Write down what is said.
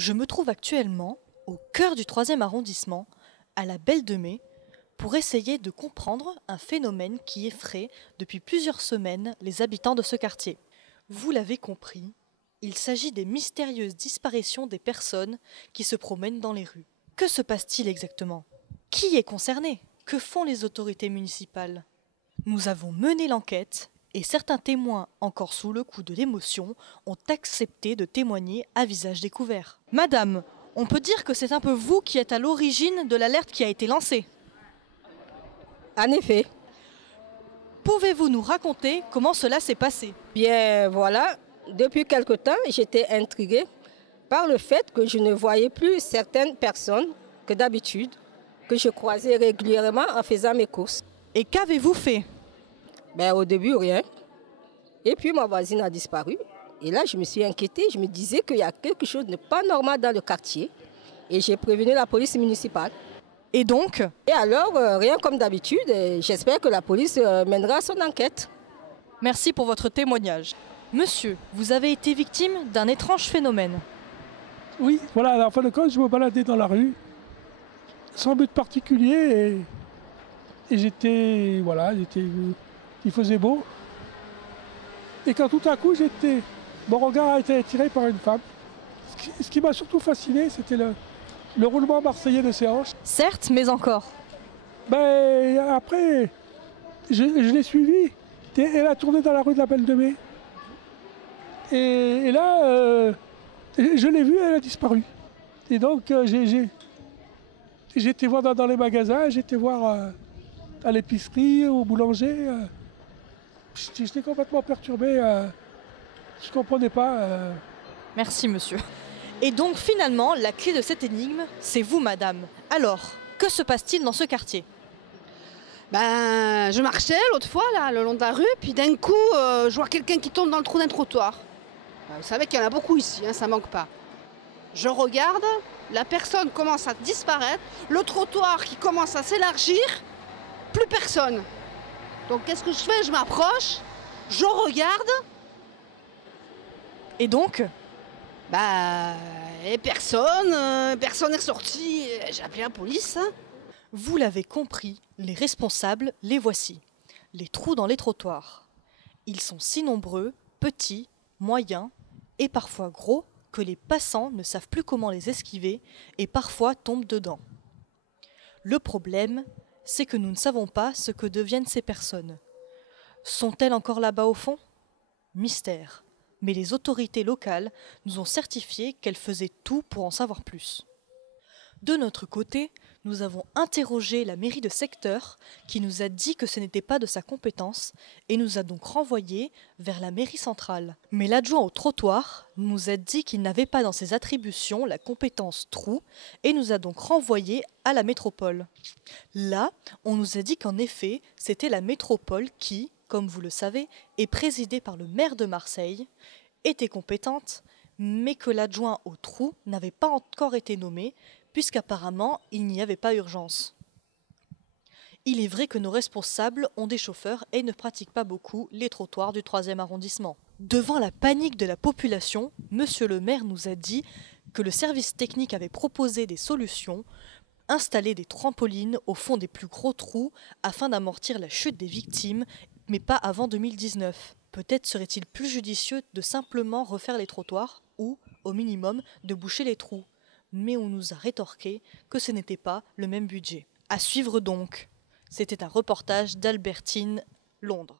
Je me trouve actuellement au cœur du 3e arrondissement, à la Belle de Mai, pour essayer de comprendre un phénomène qui effraie depuis plusieurs semaines les habitants de ce quartier. Vous l'avez compris, il s'agit des mystérieuses disparitions des personnes qui se promènent dans les rues. Que se passe-t-il exactement? Qui est concerné? Que font les autorités municipales? Nous avons mené l'enquête et certains témoins, encore sous le coup de l'émotion, ont accepté de témoigner à visage découvert. Madame, on peut dire que c'est un peu vous qui êtes à l'origine de l'alerte qui a été lancée. En effet. Pouvez-vous nous raconter comment cela s'est passé? Bien voilà, depuis quelque temps, j'étais intriguée par le fait que je ne voyais plus certaines personnes que d'habitude, que je croisais régulièrement en faisant mes courses. Et qu'avez-vous fait? Au début, rien. Et puis ma voisine a disparu. Et là, je me suis inquiétée. Je me disais qu'il y a quelque chose de pas normal dans le quartier. Et j'ai prévenu la police municipale. Et donc? Et alors, rien comme d'habitude, j'espère que la police mènera son enquête. Merci pour votre témoignage. Monsieur, vous avez été victime d'un étrange phénomène. Oui, voilà, en fin de compte, je me baladais dans la rue, sans but particulier, et il faisait beau. Et quand tout à coup, mon regard a été attiré par une femme. Ce qui m'a surtout fasciné, c'était le roulement marseillais de ses hanches. Certes, mais encore. Après, je l'ai suivie. Elle a tourné dans la rue de la Belle de Mai. Et là, je l'ai vue, elle a disparu. Et donc, j'ai été voir dans les magasins, j'ai été voir à l'épicerie, au boulanger. J'étais complètement perturbé. Je ne comprenais pas. Merci, monsieur. Et donc, finalement, la clé de cette énigme, c'est vous, madame. Alors, que se passe-t-il dans ce quartier? Je marchais l'autre fois, là, le long de la rue, puis d'un coup, je vois quelqu'un qui tombe dans le trou d'un trottoir. Vous savez qu'il y en a beaucoup ici, hein, ça manque pas. Je regarde, la personne commence à disparaître, le trottoir qui commence à s'élargir, plus personne. Donc qu'est-ce que je fais? Je m'approche, je regarde. Et donc? Et personne n'est ressorti. J'ai appelé la police. Hein. Vous l'avez compris, les responsables, les voici. Les trous dans les trottoirs. Ils sont si nombreux, petits, moyens et parfois gros que les passants ne savent plus comment les esquiver et parfois tombent dedans. Le problème, c'est que nous ne savons pas ce que deviennent ces personnes. Sont-elles encore là-bas au fond? Mystère. Mais les autorités locales nous ont certifié qu'elles faisaient tout pour en savoir plus. De notre côté, nous avons interrogé la mairie de secteur qui nous a dit que ce n'était pas de sa compétence et nous a donc renvoyés vers la mairie centrale. Mais l'adjoint au trottoir nous a dit qu'il n'avait pas dans ses attributions la compétence trou et nous a donc renvoyés à la métropole. Là, on nous a dit qu'en effet, c'était la métropole qui, comme vous le savez, est présidée par le maire de Marseille, était compétente, mais que l'adjoint au trou n'avait pas encore été nommé, puisqu'apparemment il n'y avait pas urgence. Il est vrai que nos responsables ont des chauffeurs et ne pratiquent pas beaucoup les trottoirs du 3e arrondissement. Devant la panique de la population, monsieur le maire nous a dit que le service technique avait proposé des solutions, installer des trampolines au fond des plus gros trous afin d'amortir la chute des victimes, mais pas avant 2019. Peut-être serait-il plus judicieux de simplement refaire les trottoirs ou, au minimum, de boucher les trous. Mais on nous a rétorqué que ce n'était pas le même budget. À suivre donc. C'était un reportage d'Albertine, Londres.